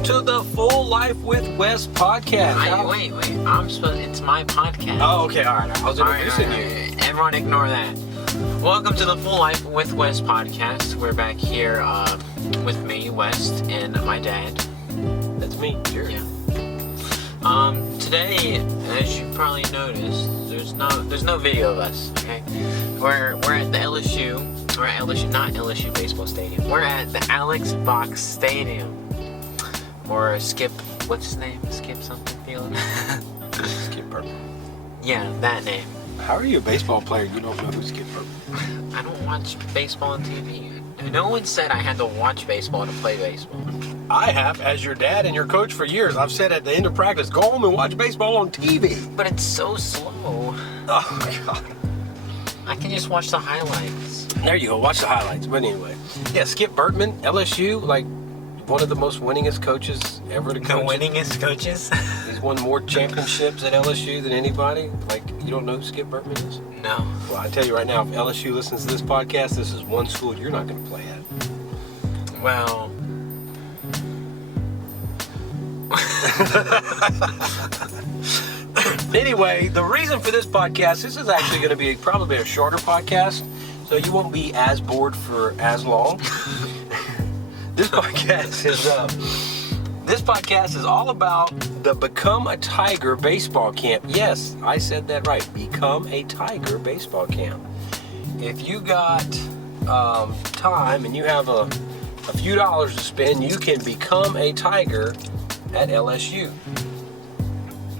welcome to the Full Life with Wes podcast. Wait. It's my podcast. Oh, okay, all right. I was introducing you. Everyone ignore that. Welcome to the Full Life with Wes podcast. We're back here with me, Wes, and my dad. That's me, Jerry. Yeah. Today, as you probably noticed, there's no video of us, okay? We're at the LSU. We're at LSU, not LSU baseball stadium. We're at the Alex Box Stadium. Or Skip, what's his name? Skip something feeling? Skip Purple. Yeah, that name. How are you a baseball player? You don't know who Skip Purple? I don't watch baseball on TV. No one said I had to watch baseball to play baseball. I have, as your dad and your coach for years. I've said at the end of practice, go home and watch baseball on TV. But it's so slow. Oh, God. I can just watch the highlights. There you go. Watch the highlights. But anyway. Yeah, Skip Bertman, LSU, like one of the most winningest coaches ever to coach. The winningest coaches? He's won more championships at LSU than anybody. Like, you don't know who Skip Bertman is? No. Well, I tell you right now, if LSU listens to this podcast, this is one school you're not going to play at. Well... Anyway, the reason for this podcast, this is actually going to be probably a shorter podcast, so you won't be as bored for as long. This podcast is all about the Become a Tiger baseball camp. Yes, I said that right. Become a Tiger baseball camp. If you got time and you have a few dollars to spend, you can become a Tiger at LSU.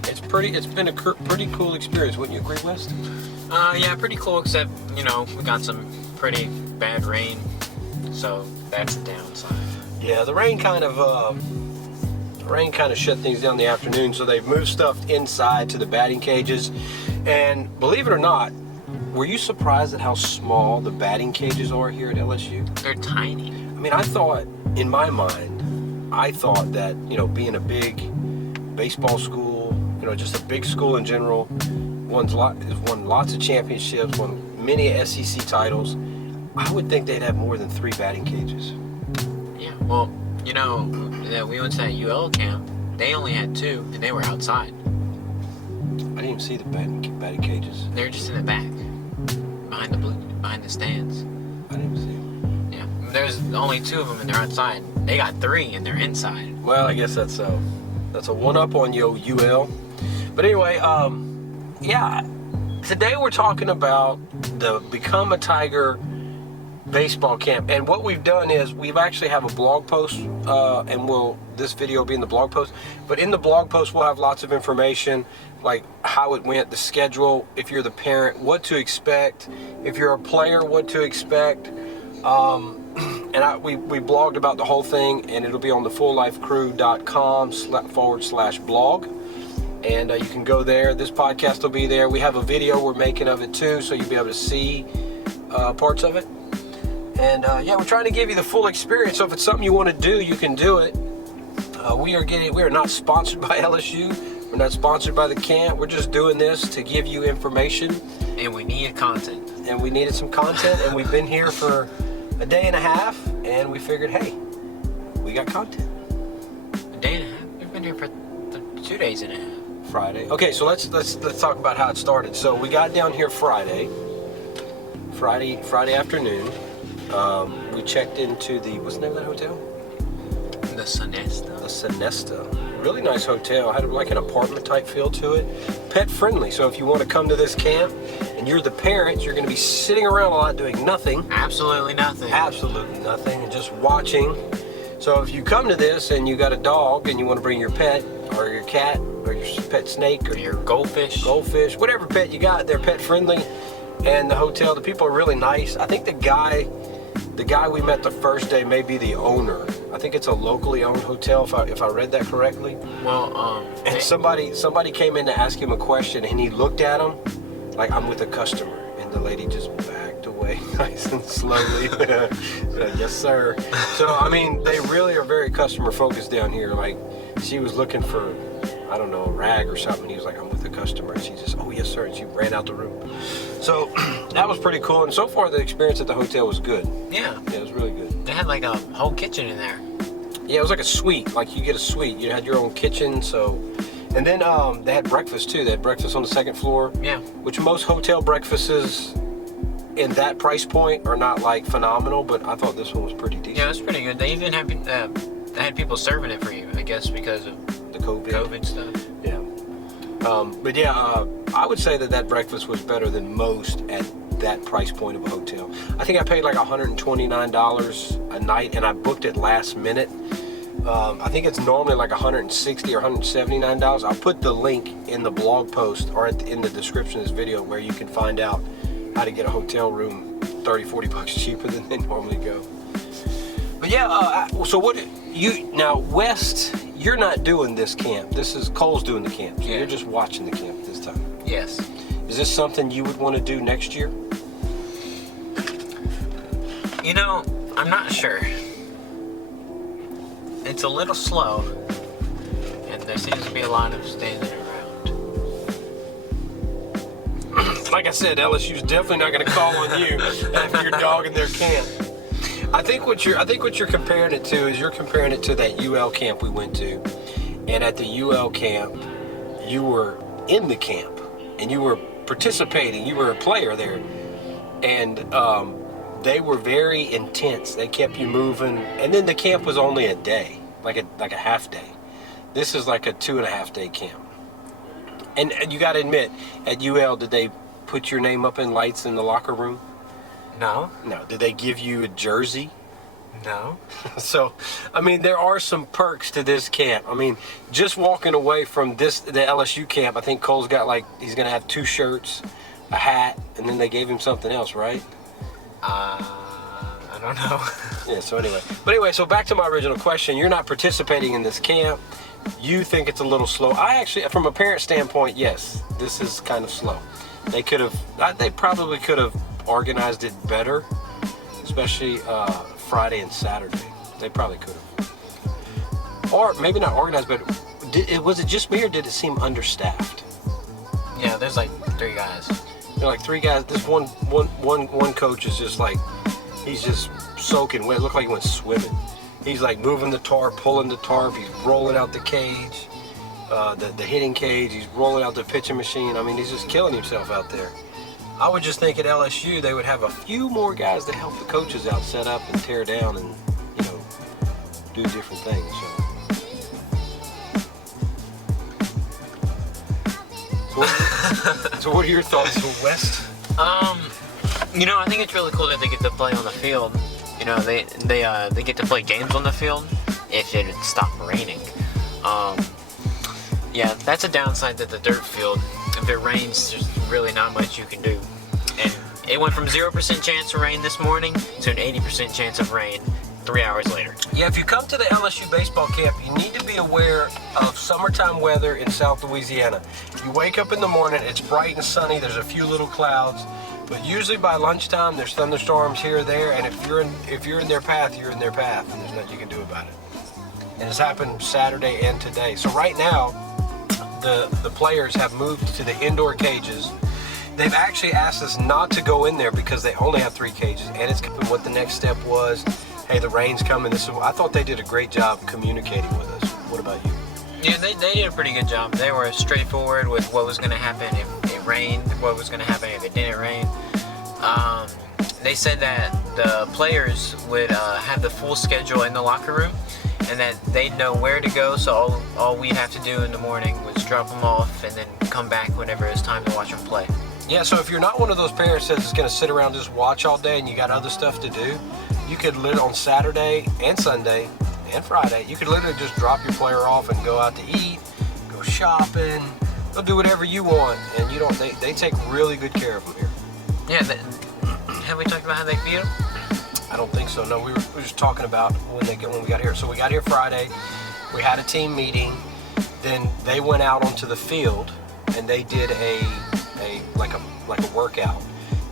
It's been a pretty cool experience, wouldn't you agree, Wes? Yeah, pretty cool, except, we got some pretty bad rain, so that's the downside. Yeah, the rain kind of shut things down in the afternoon, so they've moved stuff inside to the batting cages. And believe it or not, were you surprised at how small the batting cages are here at LSU? They're tiny. I mean, I thought, in my mind, that, being a big baseball school, just a big school in general, won lots of championships, won many SEC titles, I would think they'd have more than 3 batting cages. Yeah, well, that we went to that UL camp, they only had 2, and they were outside. I didn't even see the batting cages. They were just in the back, behind the stands. I didn't see them. Yeah, there's only 2 of them, and they're outside. They got 3, and they're inside. Well, I guess that's a one-up on you, UL. But anyway, yeah, today we're talking about the Become a Tiger baseball camp. And what we've done is we've actually have a blog post, and this video will be in the blog post. But in the blog post, we'll have lots of information, like how it went, the schedule, if you're the parent, what to expect, if you're a player, what to expect. And we blogged about the whole thing, and it'll be on the fulllifecrew.com/blog. And you can go there. This podcast will be there. We have a video we're making of it too, so you'll be able to see parts of it. And yeah, we're trying to give you the full experience. So if it's something you want to do, you can do it. We are not sponsored by LSU. We're not sponsored by the camp. We're just doing this to give you information. And we needed content. And we needed some content, and we've been here for a day and a half, and we figured, hey, we got content. A day and a half? We've been here for 2 days and a half. Friday. Okay, so let's talk about how it started. So we got down here Friday afternoon. We checked into what's the name of that hotel? The Sonesta. The Sonesta. Really nice hotel. Had like an apartment type feel to it. Pet friendly. So if you want to come to this camp and you're the parents, you're going to be sitting around a lot doing nothing. Absolutely nothing. Absolutely nothing, and just watching. So if you come to this and you got a dog and you want to bring your pet or your cat or your pet snake or your goldfish, whatever pet you got, they're pet friendly. And the hotel, the people are really nice. I think the guy we met the first day may be the owner. I think it's a locally owned hotel, if I read that correctly. Well, and somebody came in to ask him a question, and he looked at him like, I'm with a customer, and the lady just backed away nice and slowly. Yes, sir. So I mean, they really are very customer focused down here. Like, she was looking for, I don't know, a rag or something. He was like, I'm with a customer. And she just, oh, yes, sir. And she ran out the room. So that was pretty cool. And so far, the experience at the hotel was good. Yeah. Yeah, it was really good. They had like a whole kitchen in there. Yeah, it was like a suite. Like you get a suite. You had your own kitchen, so. And then they had breakfast too. They had breakfast on the second floor. Yeah. Which most hotel breakfasts in that price point are not like phenomenal, but I thought this one was pretty decent. Yeah, it was pretty good. They even had people serving it for you, I guess, because of The COVID stuff. Yeah. But yeah, I would say that breakfast was better than most at that price point of a hotel. I think I paid like $129 a night, and I booked it last minute. I think it's normally like $160 or $179. I'll put the link in the blog post or in the description of this video where you can find out how to get a hotel room 30-40 bucks cheaper than they normally go. But yeah, so now West, you're not doing this camp. This is Cole's doing the camp. So you're just watching the camp this time. Yes. Is this something you would want to do next year? You know, I'm not sure. It's a little slow, and there seems to be a lot of standing around. Like I said, LSU's definitely not going to call on you after you're dogging their camp. I think what you're comparing it to is you're comparing it to that UL camp we went to, and at the UL camp, you were in the camp and you were participating. You were a player there, and they were very intense. They kept you moving, and then the camp was only a day, like a half day. This is like a 2.5 day camp. And you got to admit, at UL, did they put your name up in lights in the locker room? No. No. Did they give you a jersey? No. So, I mean, there are some perks to this camp. I mean, just walking away from the LSU camp, I think Cole's got he's going to have 2 shirts, a hat, and then they gave him something else, right? I don't know. Yeah, so anyway. So back to my original question. You're not participating in this camp. You think it's a little slow. I actually, from a parent standpoint, yes, this is kind of slow. They probably could have organized it better, especially Friday and Saturday. They probably could have. Or maybe not organized, but was it just me or did it seem understaffed? Yeah, there's like 3 guys. There are like 3 guys. This one coach is just like, he's just soaking wet. It looked like he went swimming. He's like moving the tarp, pulling the tarp. He's rolling out the cage, the hitting cage. He's rolling out the pitching machine. I mean, he's just killing himself out there. I would just think at LSU they would have a few more guys to help the coaches out, set up and tear down, and do different things. So what are your thoughts, West? I think it's really cool that they get to play on the field. They get to play games on the field if it had stopped raining. Yeah, that's a downside to the dirt field. If it rains, there's really not much you can do. And it went from 0% chance of rain this morning to an 80% chance of rain 3 hours later. Yeah, if you come to the LSU baseball camp, you need to be aware of summertime weather in South Louisiana. You wake up in the morning, it's bright and sunny, there's a few little clouds, but usually by lunchtime there's thunderstorms here or there, and if you're in their path, you're in their path, and there's nothing you can do about it. And it's happened Saturday and today. So right now, the players have moved to the indoor cages. They've actually asked us not to go in there because they only have 3 cages, and it's what the next step was. Hey, the rain's coming. I thought they did a great job communicating with us. What about you? Yeah, they did a pretty good job. They were straightforward with what was going to happen if it rained, what was going to happen if it didn't rain. They said that the players would have the full schedule in the locker room, and that they'd know where to go, so all we'd have to do in the morning was drop them off and then come back whenever it's time to watch them play. Yeah, so if you're not one of those parents that's going to sit around and just watch all day and you got other stuff to do, you could literally on Saturday and Sunday and Friday, you could literally just drop your player off and go out to eat, go shopping, they'll do whatever you want, and they take really good care of them here. Yeah, have we talked about how they feed them? I don't think so. No, we were just talking about when we got here. So we got here Friday, we had a team meeting, then they went out onto the field and they did a workout.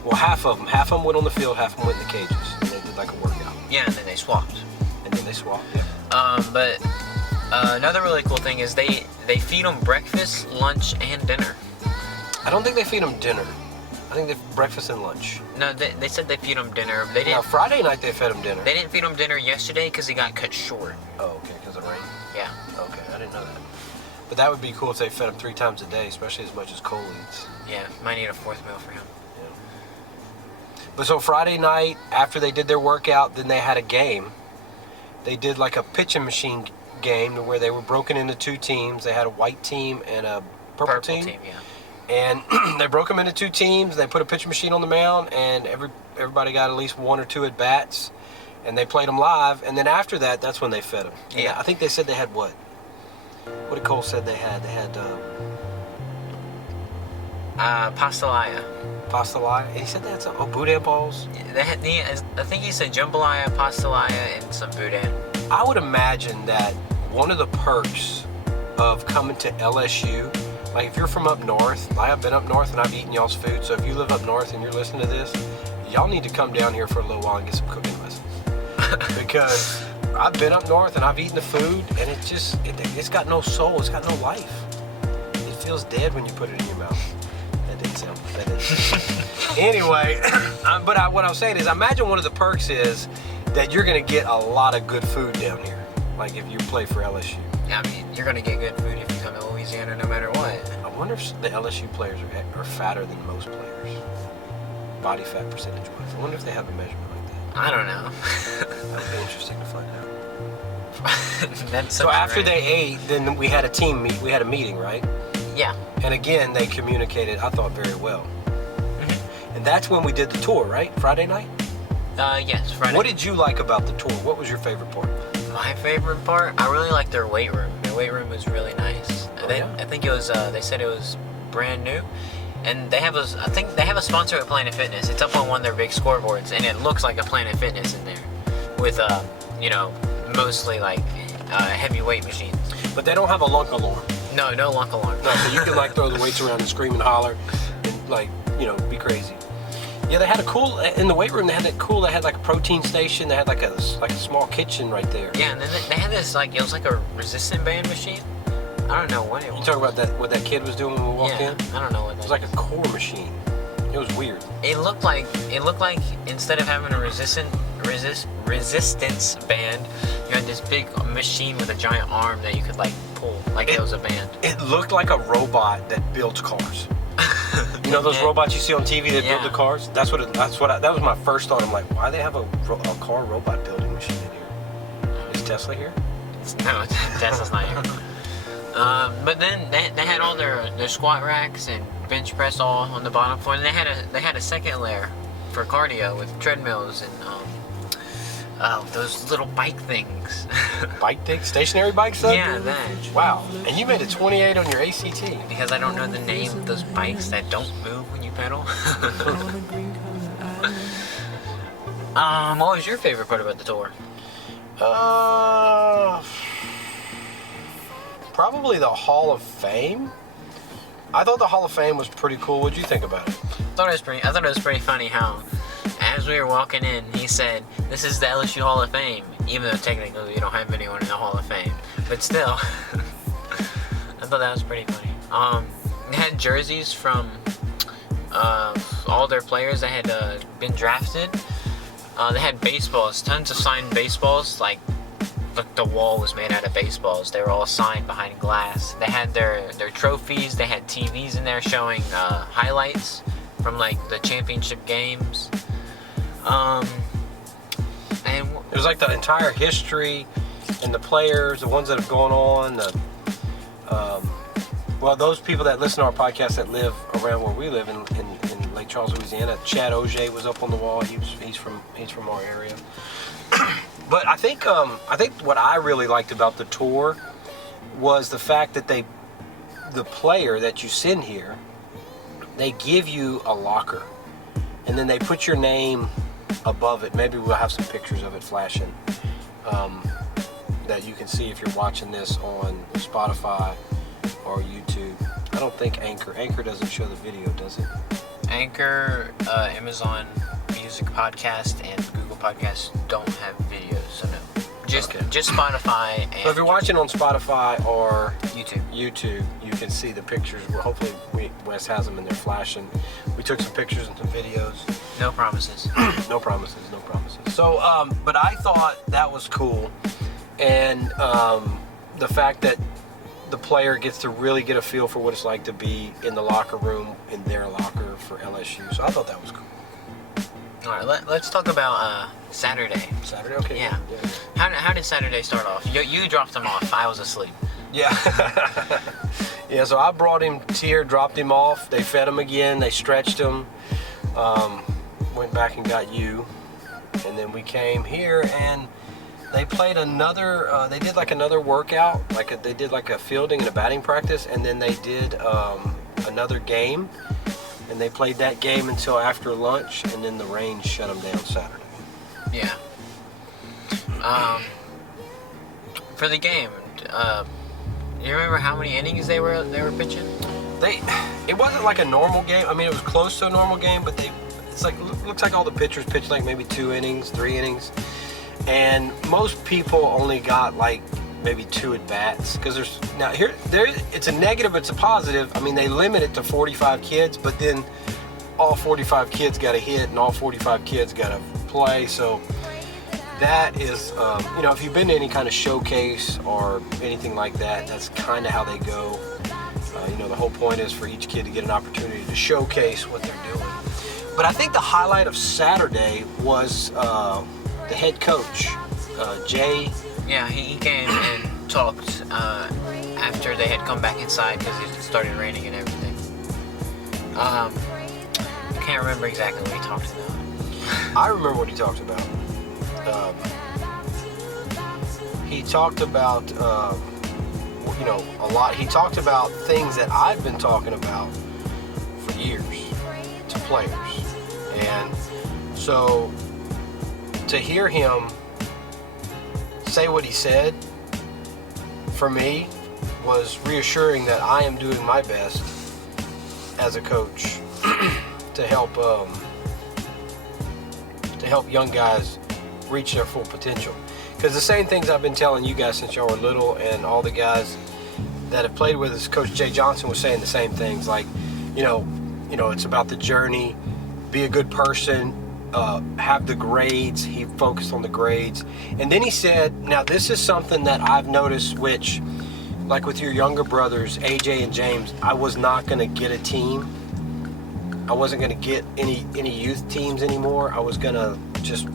Well, half of them went on the field, half of them went in the cages, and they did like a workout. Yeah, and then they swapped. Yeah. But another really cool thing is they feed them breakfast, lunch, and dinner. I don't think they feed them dinner. I think they breakfast and lunch. No, they said they feed him dinner. They didn't. Now, Friday night they fed him dinner. They didn't feed him dinner yesterday because he got cut short. Oh, okay, because of rain. Yeah. Okay, I didn't know that. But that would be cool if they fed him 3 times a day, especially as much as Cole eats. Yeah, might need a 4th meal for him. Yeah. But so Friday night, after they did their workout, then they had a game. They did like a pitching machine game where they were broken into 2 teams. They had a white team and a purple team. Yeah. And they broke them into 2 teams. They put a pitching machine on the mound, and everybody got at least 1 or 2 at bats, and they played them live. And then after that, that's when they fed them. Yeah. I think they said they had what? What did Cole said they had? They had pastelaya. pastelaya. And he said they had some boudin balls. They had I think he said jambalaya, pastelaya, and some boudin. I would imagine that one of the perks of coming to LSU, like if you're from up north, I've been up north and I've eaten y'all's food, so if you live up north and you're listening to this, y'all need to come down here for a little while and get some cooking lessons. Because I've been up north and I've eaten the food, and it's got no soul, it's got no life. It feels dead when you put it in your mouth. That didn't sound. Anyway, what I was saying is, I imagine one of the perks is that you're going to get a lot of good food down here, like if you play for LSU. I mean, you're gonna get good food if you come to Louisiana, no matter what. I wonder if the LSU players are fatter than most players, body fat percentage wise. I wonder if they have a measurement like that. I don't know. That'd be interesting to find out. That's So after they ate, then we had a team meet. We had a meeting, right? Yeah. And again, they communicated, I thought, very well. And that's when we did the tour, right? Friday night? Yes, Friday. What did you like about the tour? What was your favorite part? My favorite part? I really liked their weight room. Their weight room was really nice. I think it was, they said it was brand new. And I think they have a sponsor at Planet Fitness. It's up on one of their big scoreboards, and it looks like a Planet Fitness in there. With, mostly like heavy weight machines. But they don't have a lunk alarm. No lunk alarm. No, so you can like throw the weights around and scream and holler and like, be crazy. Yeah, they had in the weight room, they had like a protein station, they had like a small kitchen right there. Yeah, and then they had this it was like a resistant band machine. I don't know what it was. You talking about what that kid was doing when we walked in? I don't know what that It was like a core machine. It was weird. It looked like instead of having a resistance band, you had this big machine with a giant arm that you could pull it was a band. It looked like a robot that builds cars. You know those robots you see on TV that build the cars? That was my first thought. I'm like, why do they have a car robot building machine in here? Is Tesla here? No, Tesla's not here. But then they had all their squat racks and bench press all on the bottom floor, and they had a second layer for cardio with treadmills and those little bike things. Bike things? Stationary bikes though? Yeah, that. Wow. And you made a 28 on your ACT. Because I don't know the name of those bikes that don't move when you pedal. What was your favorite part about the tour? Probably the Hall of Fame. I thought the Hall of Fame was pretty cool. What'd you think about it? I thought it was pretty funny how, as we were walking in, he said, "This is the LSU Hall of Fame," even though technically we don't have anyone in the Hall of Fame. But still, I thought that was pretty funny. They had jerseys from all their players that had been drafted. They had baseballs, tons of signed baseballs, like the wall was made out of baseballs. They were all signed behind glass. They had their trophies. They had TVs in there showing highlights from the championship games. And it was like the entire history and the players, the ones that have gone on. Those people that listen to our podcast that live around where we live in Lake Charles, Louisiana. Chad Auger was up on the wall. He's from our area. But I think what I really liked about the tour was the fact that the player that you send here, they give you a locker, and then they put your name above it. Maybe we'll have some pictures of it flashing that you can see if you're watching this on Spotify or YouTube. I don't think Anchor doesn't show the video, does it? Anchor, Amazon Music Podcast, and Google Podcasts don't have videos, so no. Just Okay. just Spotify and So if you're watching on Spotify or YouTube. you can see the pictures. Well, hopefully Wes has them and they're flashing. We took some pictures and some videos. No promises. No promises, no promises. So, but I thought that was cool. And the fact that the player gets to really get a feel for what it's like to be in the locker room, in their locker for LSU. So I thought that was cool. All right, let's talk about Saturday. Saturday, okay. Yeah. How did Saturday start off? You dropped him off. I was asleep. Yeah. Yeah, so I brought him here, dropped him off. They fed him again. They stretched him. Went back and got you. And then we came here and they played another, they did like another workout. They did like a fielding and a batting practice. And then they did another game. And they played that game until after lunch. And then the rain shut them down Saturday. Yeah. For the game, you remember how many innings they were pitching? It wasn't like a normal game. I mean, it was close to a normal game, but looks like all the pitchers pitched like maybe 2 innings, 3 innings, and most people only got like maybe 2 at bats because it's a negative, it's a positive. I mean, they limit it to 45 kids, but then all 45 kids got a hit and all 45 kids got to play. So that is, if you've been to any kind of showcase or anything like that, that's kind of how they go. The whole point is for each kid to get an opportunity to showcase what they're doing. But I think the highlight of Saturday was the head coach, Jay. Yeah, he came and talked after they had come back inside because it started raining and everything. I can't remember exactly what he talked about. I remember what he talked about. He talked about, a lot. He talked about things that I've been talking about for years to players. And so to hear him say what he said, for me, was reassuring that I am doing my best as a coach to help young guys reach their full potential. Because the same things I've been telling you guys since y'all were little, and all the guys that have played with us, Coach Jay Johnson was saying the same things. Like, it's about the journey, be a good person, have the grades. He focused on the grades. And then he said, now this is something that I've noticed, which, like with your younger brothers, AJ and James, I was not going to get a team. I wasn't going to get any youth teams anymore. I was going to just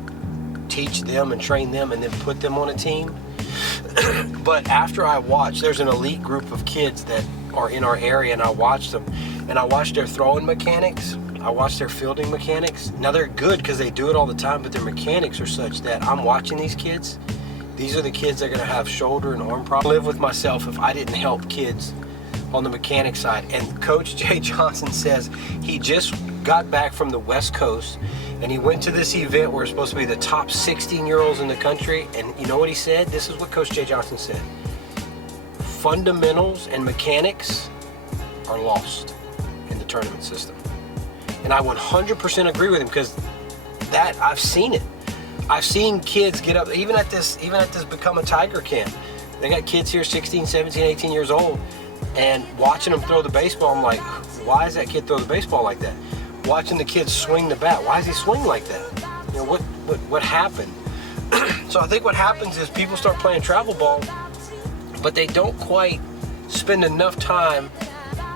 teach them and train them and then put them on a team. But after I watched, there's an elite group of kids that are in our area, and I watched them, and I watched their throwing mechanics. I watched their fielding mechanics. Now they're good because they do it all the time, but their mechanics are such that I'm watching these kids. These are the kids that are going to have shoulder and arm problems. I live with myself if I didn't help kids on the mechanic side. And Coach Jay Johnson says he just got back from the West Coast, and he went to this event where it's supposed to be the top 16-year-olds in the country. And you know what he said? This is what Coach Jay Johnson said. Fundamentals and mechanics are lost in the tournament system. And I 100% agree with him, because that, I've seen it. I've seen kids get up, even at this Become a Tiger camp. They got kids here 16, 17, 18 years old, and watching them throw the baseball, I'm like, why does that kid throw the baseball like that? Watching the kids swing the bat, why does he swing like that? What happened? So I think what happens is people start playing travel ball, but they don't quite spend enough time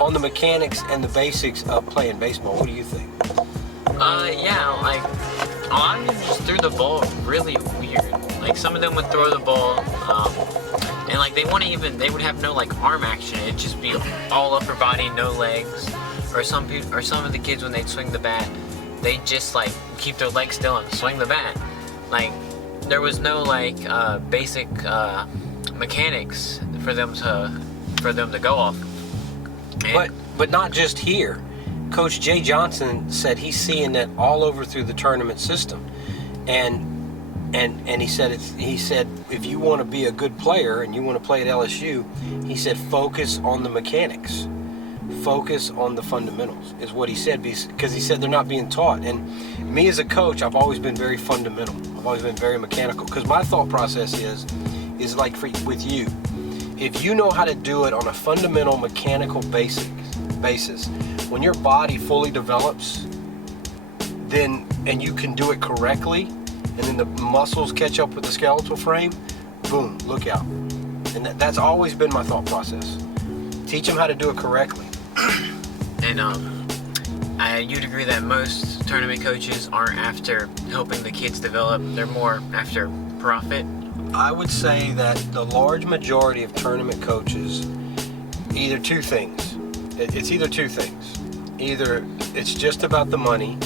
on the mechanics and the basics of playing baseball. What do you think? Like a lot of them just threw the ball really weird. Like some of them would throw the ball, and like they would have no like arm action. It'd just be all upper body, no legs. Or some of the kids, when they'd swing the bat, they'd just like keep their legs still and swing the bat. Like there was no like basic mechanics for them to go off. But not just here. Coach Jay Johnson said he's seeing that all over through the tournament system, and he said if you want to be a good player and you want to play at LSU, he said focus on the mechanics, focus on the fundamentals is what he said, because he said they're not being taught. And me as a coach, I've always been very fundamental. I've always been very mechanical. Because my thought process is like with you, if you know how to do it on a fundamental mechanical basis, when your body fully develops, then and you can do it correctly, and then the muscles catch up with the skeletal frame, boom, look out. And that's always been my thought process. Teach them how to do it correctly. And you'd agree that most tournament coaches aren't after helping the kids develop, they're more after profit? I would say that the large majority of tournament coaches, either two things. It's either two things. Either it's just about the money,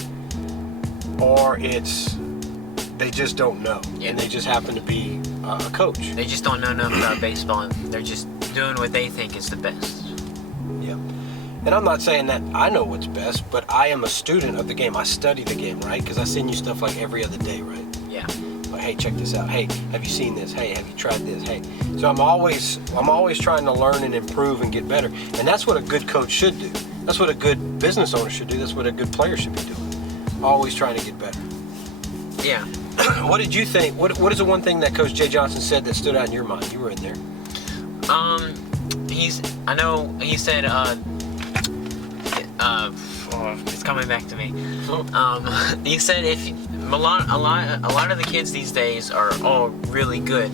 or they just don't know, and they just happen to be a coach. They just don't know enough about baseball, and they're just doing what they think is the best. Yeah. And I'm not saying that I know what's best, but I am a student of the game. I study the game, right? Because I send you stuff like every other day, right? Yeah. Like, hey, check this out. Hey, have you seen this? Hey, have you tried this? Hey. So I'm always trying to learn and improve and get better. And that's what a good coach should do. That's what a good business owner should do. That's what a good player should be doing. Always trying to get better. Yeah. What did you think? What is the one thing that Coach Jay Johnson said that stood out in your mind? You were in there. I know he said, it's coming back to me. He said a lot of the kids these days are all really good,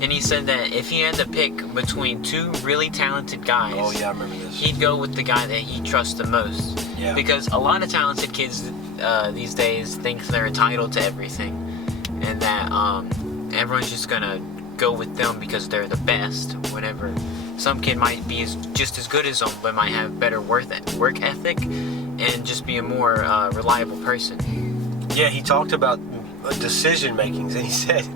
and he said that if he had to pick between two really talented guys, oh yeah, I remember this, he'd go with the guy that he trusts the most. Yeah. Because a lot of talented kids these days think they're entitled to everything, and that everyone's just gonna go with them because they're the best. Whenever some kid might be just as good as them, but might have better work ethic and just be a more reliable person. Yeah, he talked about decision makings, and he said,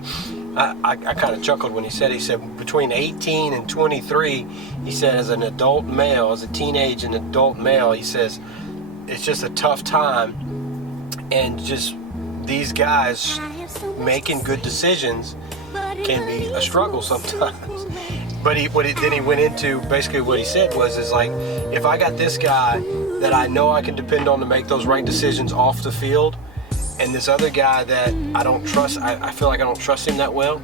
I kind of chuckled when he said between 18 and 23, he said as an adult male, as a teenage and adult male, he says it's just a tough time, and just these guys making good decisions can be a struggle sometimes. But then he went into basically what he said is like, if I got this guy that I know I can depend on to make those right decisions off the field, and this other guy that I don't trust, I feel like I don't trust him that well,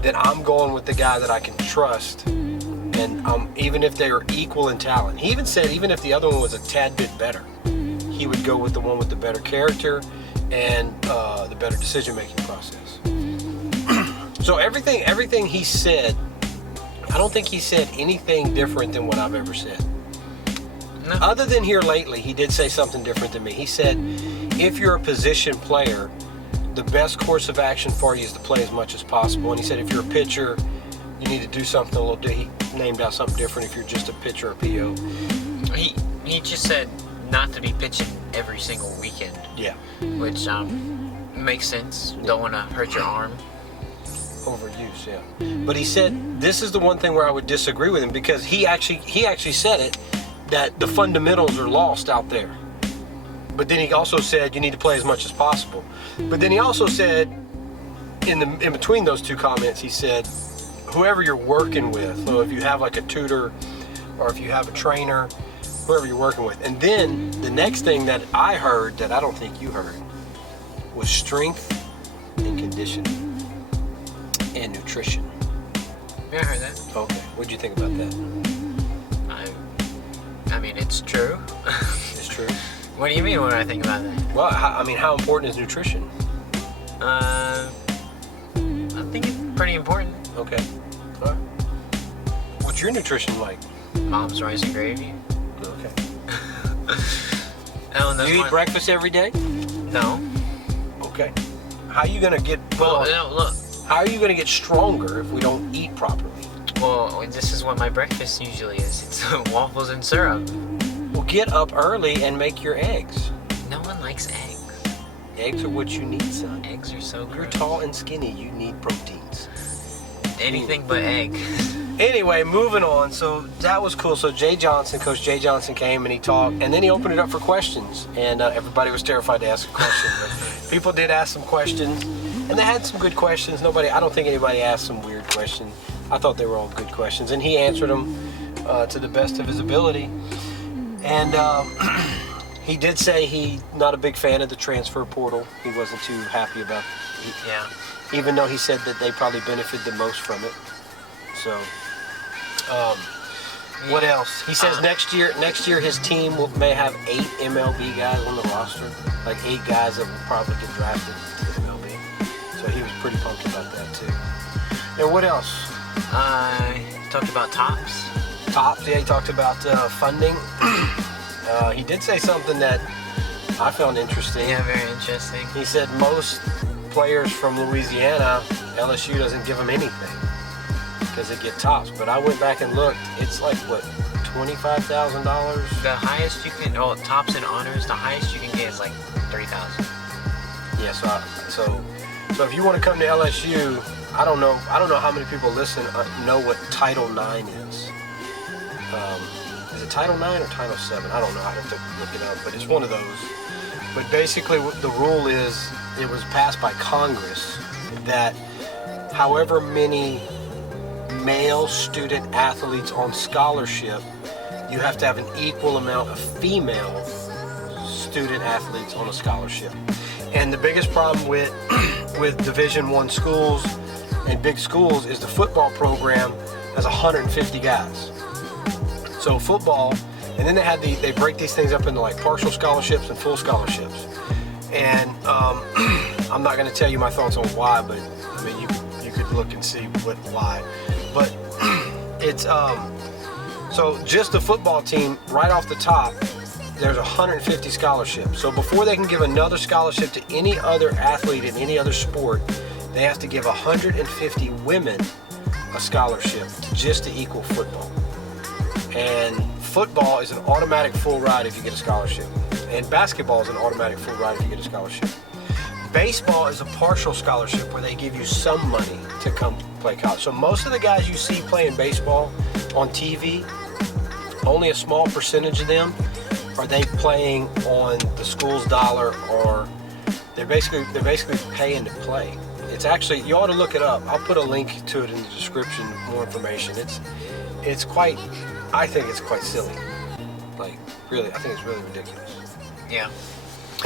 then I'm going with the guy that I can trust. And even if they are equal in talent. He even said even if the other one was a tad bit better, he would go with the one with the better character and the better decision-making process. So everything he said, I don't think he said anything different than what I've ever said. No. Other than here lately, he did say something different than me. He said, if you're a position player, the best course of action for you is to play as much as possible. And he said, if you're a pitcher, you need to do something a little different. He named out something different if you're just a pitcher or PO. He just said not to be pitching every single weekend. Yeah. Which makes sense. Don't want to hurt your arm. Overuse, yeah. But he said this is the one thing where I would disagree with him, because he actually said it, that the fundamentals are lost out there. But then he also said you need to play as much as possible. But then he also said in between those two comments, he said whoever you're working with, so if you have like a tutor or if you have a trainer, whoever you're working with. And then the next thing that I heard that I don't think you heard was strength and conditioning and nutrition. Yeah, I heard that. Okay, what'd you think about that? I mean, it's true. It's true. What do you mean when I think about that? Well, how important is nutrition? I think it's pretty important. Okay. All right. What's your nutrition like? Mom's rice and gravy. Okay. Do you eat breakfast every day? No. Okay. How are you gonna get? Well, no, look. How are you gonna get stronger if we don't eat properly? Well, this is what my breakfast usually is. It's waffles and syrup. Well, get up early and make your eggs. No one likes eggs. Eggs are what you need, son. Eggs are so gross. You're tall and skinny. You need proteins. Anything but egg. Anyway, moving on. So that was cool. So Coach Jay Johnson came and he talked, and then he opened it up for questions. And everybody was terrified to ask a question, but people did ask some questions, and they had some good questions. I don't think anybody asked some weird questions. I thought they were all good questions, and he answered them to the best of his ability. And he did say he's not a big fan of the transfer portal. He wasn't too happy about Yeah. Even though he said that they probably benefit the most from it. So, what else? He says next year his team may have 8 MLB guys on the roster, like 8 guys that will probably get drafted to the MLB. So he was pretty pumped about that too. And what else? Talked about tops. Tops, yeah, he talked about funding. He did say something that I found interesting. Yeah, very interesting. He said most players from Louisiana, LSU doesn't give them anything because they get tops. But I went back and looked. It's like, what, $25,000? The highest you can, tops and honors, the highest you can get is like $3,000. Yeah, so if you want to come to LSU, I don't know how many people listen know what Title IX is. Is it Title IX or Title VII? I don't know. I have to look it up, but it's one of those. But basically, the rule is, it was passed by Congress that however many male student athletes on scholarship, you have to have an equal amount of female student athletes on a scholarship. And the biggest problem with Division I schools and big schools is the football program has 150 guys. So football, and then they break these things up into like partial scholarships and full scholarships. And I'm not going to tell you my thoughts on why, but I mean you could look and see why. But it's so just the football team right off the top, there's 150 scholarships. So before they can give another scholarship to any other athlete in any other sport, they have to give 150 women a scholarship just to equal football. And football is an automatic full ride if you get a scholarship. And basketball is an automatic full ride if you get a scholarship. Baseball is a partial scholarship where they give you some money to come play college. So most of the guys you see playing baseball on TV, only a small percentage of them are they playing on the school's dollar, or they're basically paying to play. It's actually, you ought to look it up. I'll put a link to it in the description, more information. It's quite, I think it's quite silly. Like, really, I think it's really ridiculous. Yeah.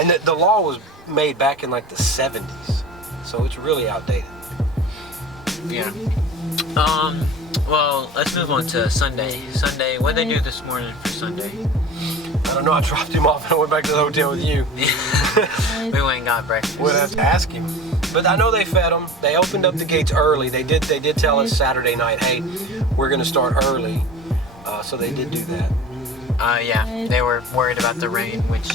And the law was made back in like the 70s, so it's really outdated. Yeah. Well, let's move on to Sunday. Sunday, what did they do this morning for Sunday? I don't know, I dropped him off and I went back to the hotel with you. We went and got breakfast. We'd have to ask him. But I know they fed them. They opened up the gates early. They did tell us Saturday night, hey, we're going to start early. So they did do that. Yeah, they were worried about the rain, which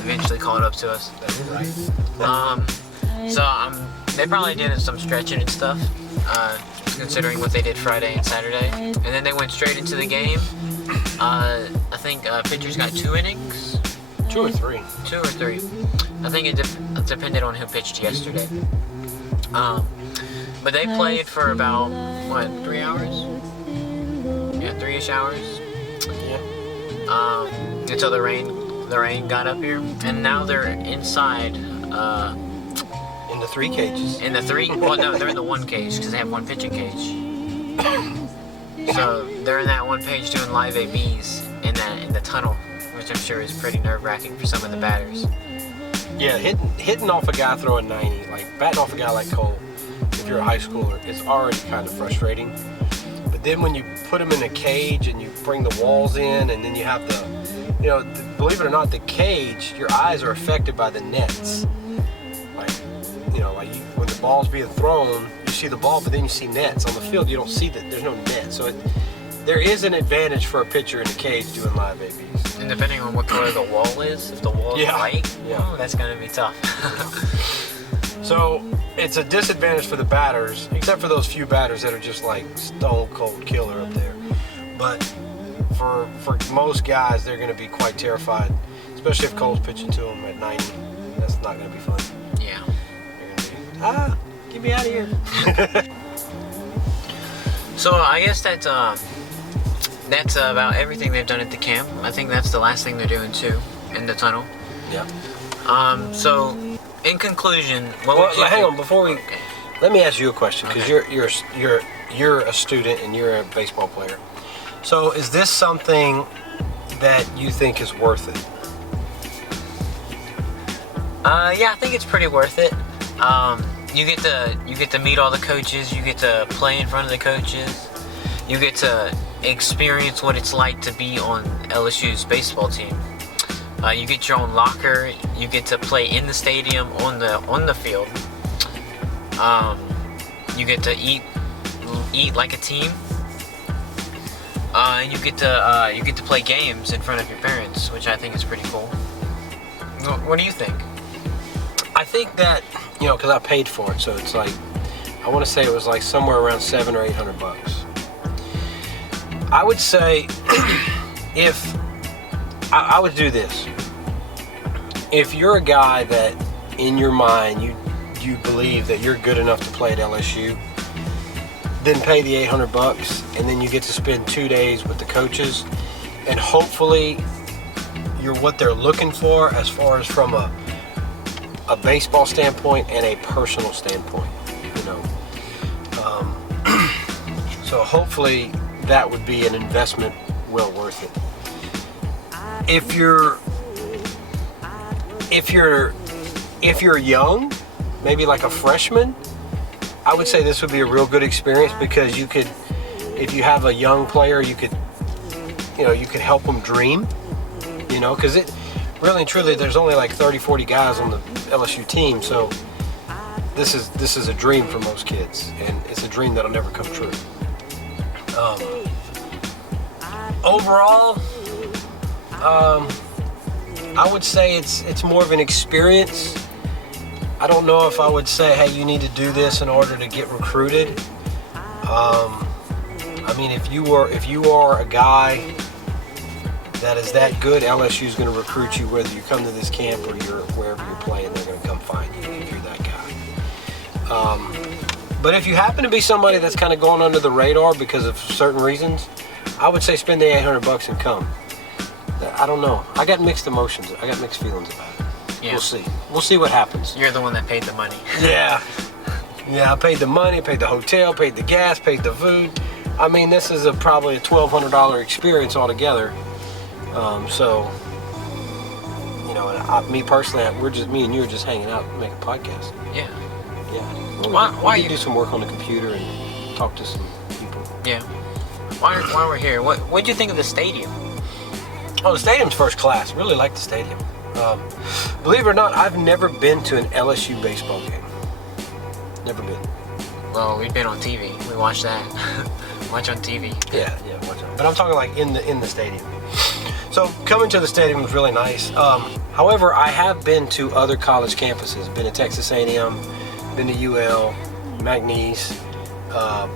eventually caught up to us. That's right. So they probably did some stretching and stuff, considering what they did Friday and Saturday. And then they went straight into the game. I think pitchers got 2 innings. 2 or 3. 2 or 3. I think it depended on who pitched yesterday. But they played for about, 3 hours? Yeah, 3-ish hours. Yeah. Until the rain got up here, and now they're inside. In the 3 cages. In the 3? Well, no, they're in the 1 cage because they have 1 pitching cage. So they're in that 1 page doing live ABs in the tunnel, which I'm sure is pretty nerve-wracking for some of the batters. Yeah, hitting off a guy throwing 90, like batting off a guy like Cole, if you're a high schooler, it's already kind of frustrating. But then when you put them in a cage and you bring the walls in, and then you have believe it or not, the cage, your eyes are affected by the nets. Like when the ball's being thrown, you see the ball, but then you see nets. On the field, you don't see that. There's no net. So there is an advantage for a pitcher in a cage doing live ABs. And depending on what color the wall is, if the wall is white, that's going to be tough. So it's a disadvantage for the batters, except for those few batters that are just like stone cold killer up there. But for most guys, they're going to be quite terrified, especially if Cole's pitching to them at 90. That's not going to be fun. Yeah. They're going to be, get me out of here. So I guess that's about everything they've done at the camp. I think that's the last thing they're doing too, in the tunnel. Yeah. So in conclusion, what would you hang think? on, before we, let me ask you a question, because you're a student and you're a baseball player. So is this something that you think is worth it? Yeah, I think it's pretty worth it. you get to meet all the coaches. You get to play in front of the coaches. You get to experience what it's like to be on LSU's baseball team. You get your own locker. You get to play in the stadium on the field. You get to eat like a team. And you get to play games in front of your parents, which I think is pretty cool. What do you think? I think that, because I paid for it, so it's like, I want to say it was like somewhere around $700 or $800. I would say, if I would do this, if you're a guy that in your mind you believe that you're good enough to play at LSU, then pay the $800, and then you get to spend 2 days with the coaches, and hopefully you're what they're looking for as far as from a baseball standpoint and a personal standpoint, so hopefully that would be an investment well worth it. If you're young, maybe like a freshman, I would say this would be a real good experience, because you could, if you have a young player, you could help them dream, because it really and truly, there's only like 30, 40 guys on the LSU team, so this is a dream for most kids, and it's a dream that'll never come true. Overall, I would say it's more of an experience. I don't know if I would say, hey, you need to do this in order to get recruited. I mean, if you are a guy that is that good, LSU is going to recruit you, whether you come to this camp or wherever you're playing. They're going to come find you if you're that guy. But if you happen to be somebody that's kind of going under the radar because of certain reasons, I would say spend the $800 and come. I don't know. I got mixed emotions. I got mixed feelings about it. Yeah. We'll see. We'll see what happens. You're the one that paid the money. Yeah. Yeah, I paid the money, paid the hotel, paid the gas, paid the food. I mean, this is probably a $1,200 experience altogether. So, and me personally, me and you are just hanging out and make a podcast. Yeah. Yeah. Well, why you do some work on the computer and talk to some people. Yeah. While we're here, what'd you think of the stadium? Oh, the stadium's first class. Really like the stadium. Believe it or not, I've never been to an LSU baseball game. Never been. Well, we've been on TV. We watched that. Watch on TV. Yeah, watch on. But I'm talking like in the stadium. So coming to the stadium was really nice. However, I have been to other college campuses. Been to Texas A&M, been to UL, McNeese.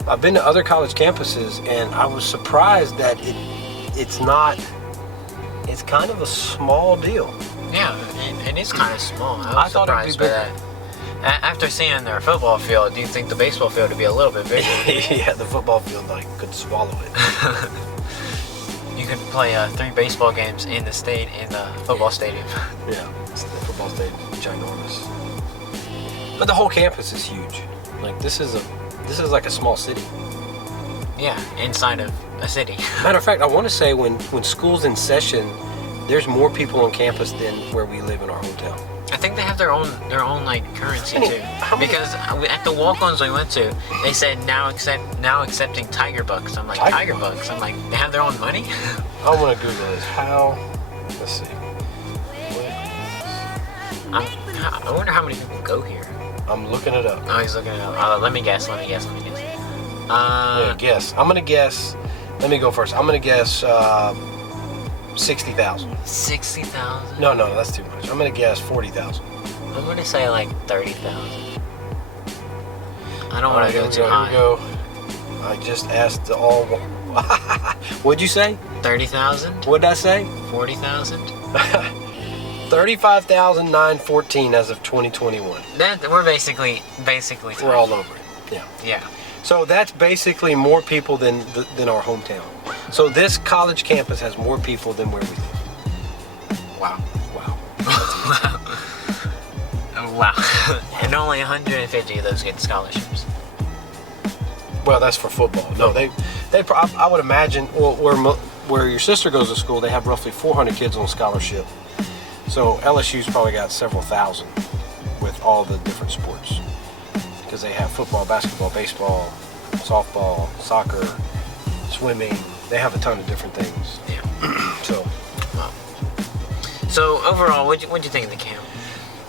I've been to other college campuses, and I was surprised that it's not. It's kind of a small deal. Yeah, it is kind of small. I was thought it'd surprised be by that. After seeing their football field, do you think the baseball field would be a little bit bigger? Yeah, the football field could swallow it. You could play 3 baseball games in the football stadium. Yeah, the football stadium is ginormous. But the whole campus is huge. Like this is like a small city. Yeah, inside of a city. Matter of fact, I want to say when school's in session, there's more people on campus than where we live in our hometown. I think they have their own like currency too. Because at the walk-ons we went to, they said now accepting Tiger bucks. I'm like, Tiger bucks? I'm like, they have their own money? I want to Google this. Let's see. I wonder how many people go here. I'm looking it up. Oh, he's looking it up. Let me guess. Yeah, guess. I'm gonna guess. Let me go first. I'm gonna guess 60,000. 60,000? No, that's too much. I'm gonna guess 40,000. I'm gonna say like 30,000. I don't want to go too high. Here we go. I just asked all. What'd you say? 30,000? What'd I say? 40,000? 35,914 as of 2021. We're basically. We're all over it. Yeah. Yeah. So that's basically more people than our hometown. So this college campus has more people than where we live. Wow. Wow. And only 150 of those get scholarships. Well, that's for football. No, I would imagine, well, where your sister goes to school, they have roughly 400 kids on scholarship. So LSU's probably got several thousand with all the different sports. because they have football, basketball, baseball, softball, soccer, swimming. They have a ton of different things. Yeah. So overall, what'd you think of the camp?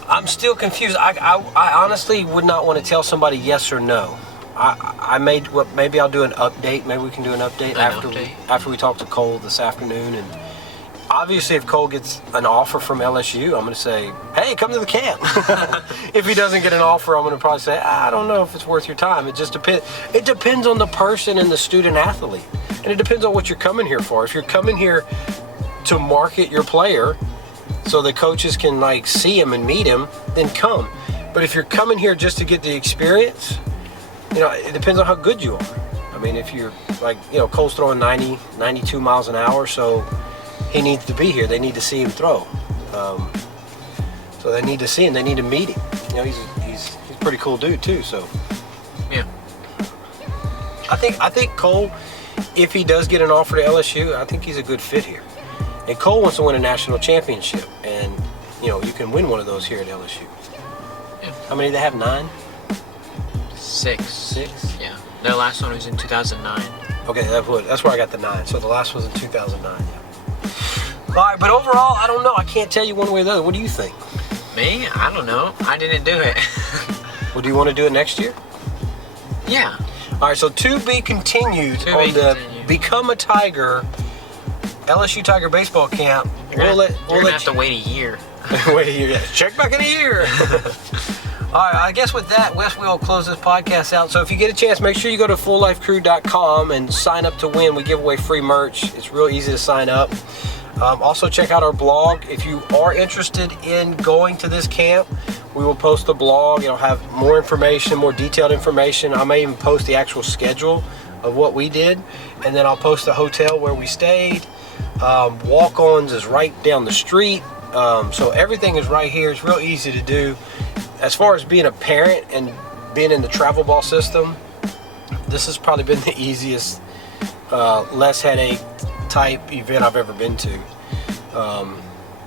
I'm still confused. I honestly would not want to tell somebody yes or no. Maybe I'll do an update. Maybe we can do an update after we talk to Cole this afternoon. And obviously, if Cole gets an offer from LSU, I'm going to say, hey, come to the camp. If he doesn't get an offer, I'm going to probably say, I don't know if it's worth your time. It just depends. It depends on the person and the student athlete. And it depends on what you're coming here for. If you're coming here to market your player so the coaches can like see him and meet him, then come. But if you're coming here just to get the experience, you know, it depends on how good you are. I mean, if you're like, you know, Cole's throwing 90, 92 miles an hour, so he needs to be here. They need to see him throw. So they need to see him. They need to meet him. You know, he's a pretty cool dude too. So yeah, I think Cole, if he does get an offer to LSU, I think he's a good fit here. And Cole wants to win a national championship, and you know, you can win one of those here at LSU. Yeah. How many do they have? 9? 6. Yeah. Their last one was in 2009. Okay, that's where I got the 9. So the last was in 2009. Yeah. All right, but overall, I don't know. I can't tell you one way or the other. What do you think? Me? I don't know. I didn't do it. Well, do you want to do it next year? Yeah. All right, so to be continued on the Become a Tiger LSU Tiger baseball camp. We'll have to wait a year. Wait a year. Yeah. Check back in a year. All right, I guess with that, Wes, we'll close this podcast out. So if you get a chance, make sure you go to fulllifecrew.com and sign up to win. We give away free merch. It's real easy to sign up. Also, check out our blog. If you are interested in going to this camp, we will post the blog. It'll have more information, more detailed information. I may even post the actual schedule of what we did. And then I'll post the hotel where we stayed. Walk-ons is right down the street. So everything is right here. It's real easy to do. As far as being a parent and being in the travel ball system, this has probably been the easiest, less headache type event I've ever been to.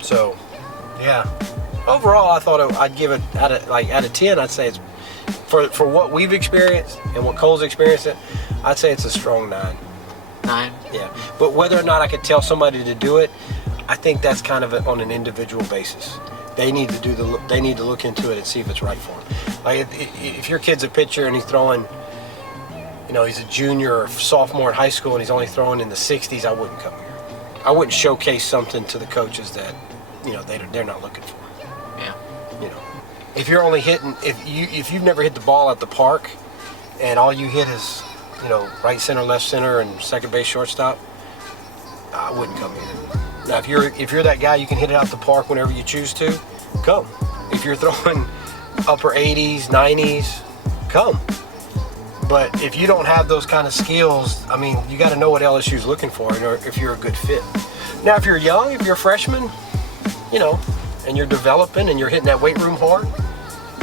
So yeah, overall I thought I'd give it out of 10. I'd say it's for what we've experienced and what Cole's experienced, I'd say it's a strong 9. 9? Yeah, but whether or not I could tell somebody to do it, I think that's kind of on an individual basis. They need to look into it and see if it's right for them. Like if your kid's a pitcher and he's throwing, you know, he's a junior or sophomore in high school and he's only throwing in the 60s, I wouldn't come here. I wouldn't showcase something to the coaches that, you know, they're not looking for. Yeah. You know, if you're only hitting, if you've never hit the ball at the park and all you hit is, you know, right center, left center, and second base, shortstop, I wouldn't come here. Now, if you're that guy, you can hit it out the park whenever you choose to, come. If you're throwing upper 80s, 90s, come. But if you don't have those kind of skills, I mean, you got to know what LSU's looking for, or if you're a good fit. Now, if you're young, if you're a freshman, you know, and you're developing and you're hitting that weight room hard,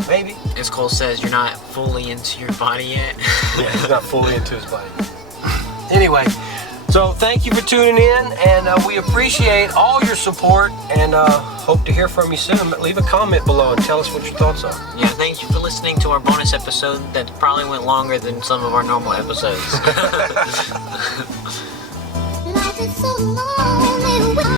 maybe. As Cole says, you're not fully into your body yet. Yeah, he's not fully into his body. Anyway, so thank you for tuning in, and we appreciate all your support, and hope to hear from you soon. Leave a comment below and tell us what your thoughts are. Yeah, thank you for listening to our bonus episode that probably went longer than some of our normal episodes. Life is so long.